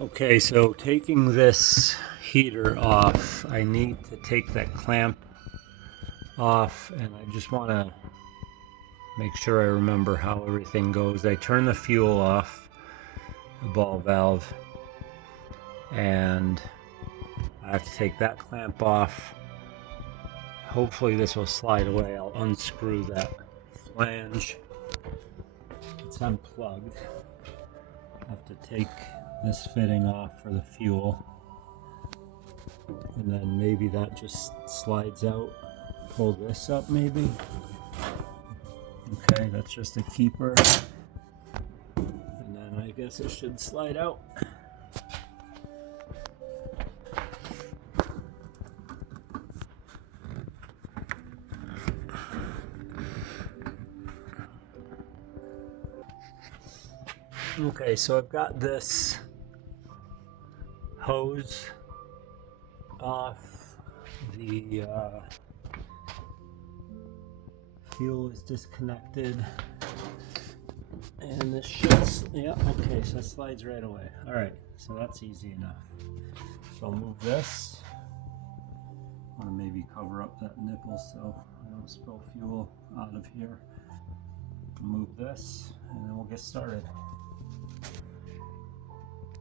Okay, so taking this heater off, I need to take that clamp off, and I just want to make sure I remember how everything goes. I turn the fuel off, the ball valve, and I have to take that clamp off. Hopefully this will slide away. I'll unscrew that flange. It's unplugged. I have to take this fitting off for the fuel, and then maybe that just slides out. Pull this up maybe. Okay, that's just a keeper, and then I guess it should slide out. Okay, so I've got this hose off. The fuel is disconnected, and this should, yeah, okay, so it slides right away. All right, so that's easy enough. So I'll move this. I want to maybe cover up that nipple so I don't spill fuel out of here. Move this, and then we'll get started.